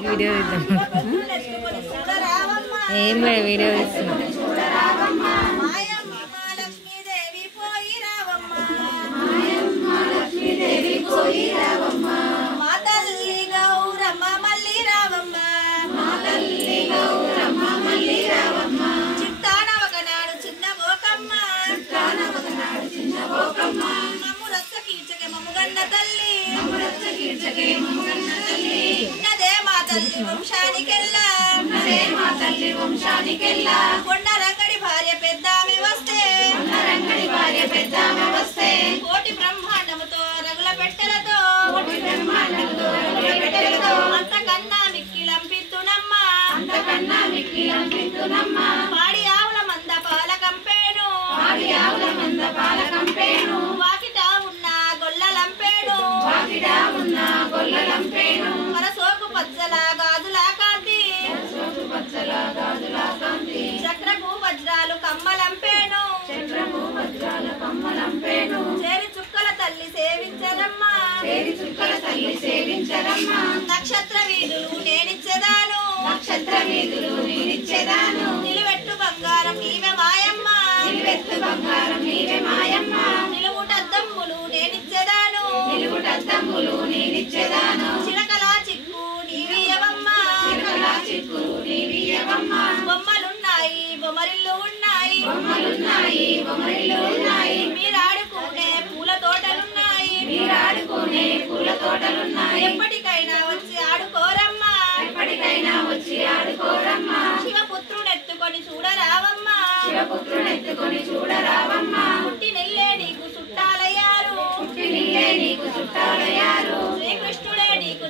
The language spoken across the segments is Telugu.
వీడియో తీద్దాం. ఏం లేదు, వీడియో తీస్తున్నా. కొండరంగడి భార్య పెద్దామె వస్తే కోటి బ్రహ్మాండముతో రగుల పెట్టెలతో అంతకన్నా మిక్కిలంపిత్తునమ్మా పాడి ఆవుల మంద పాల కంపేను వాకిట ఉన్న గొల్లలంపేను మన సోకు పచ్చల గాజుల కాంతి చక్రకు వజ్రాలు కమ్మలంపేను చేరి చుక్కల తల్లి సేవించరమ్మా నక్షత్ర వీధులు నేనిచ్చేదాను నిలువెట్టు బంగారం నీవే మాయమ్మ నిలువుటద్దమ్ములు నేనిచ్చేదాను చిలకలా చిక్కు నీవియవమ్మా బొమ్మలున్నాయి బొమ్మరిల్లు ఉన్నాయి మీరాడుకునే పూల తోటలున్నాయి ఎప్పటికైనా వచ్చి ఆడుకోరమ్మా శివపుత్రునెత్తుకొని చూడరావమ్మా పుట్టినిల్లే నీకు చుట్టాలయ్యారు శ్రీకృష్ణుడే నీకు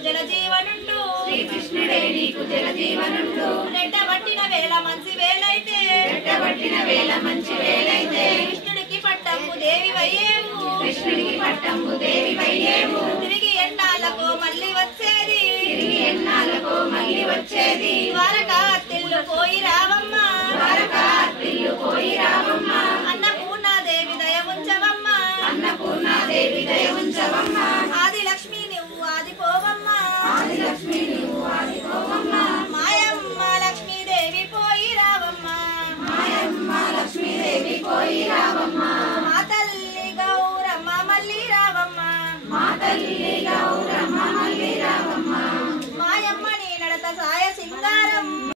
జలజీవనుండు రెట్టబట్టిన వేళ మంచి వేలైతే కృష్ణుడికి పట్టంబు దేవి వయ్యేవు తిరిగి ఎన్నాళ్ళకో మళ్ళీ వచ్చేది ద్వారకా అత్తిల్లు పోయి రావమ్మా అన్నపూర్ణాదేవి దయ ఉంచవమ్మా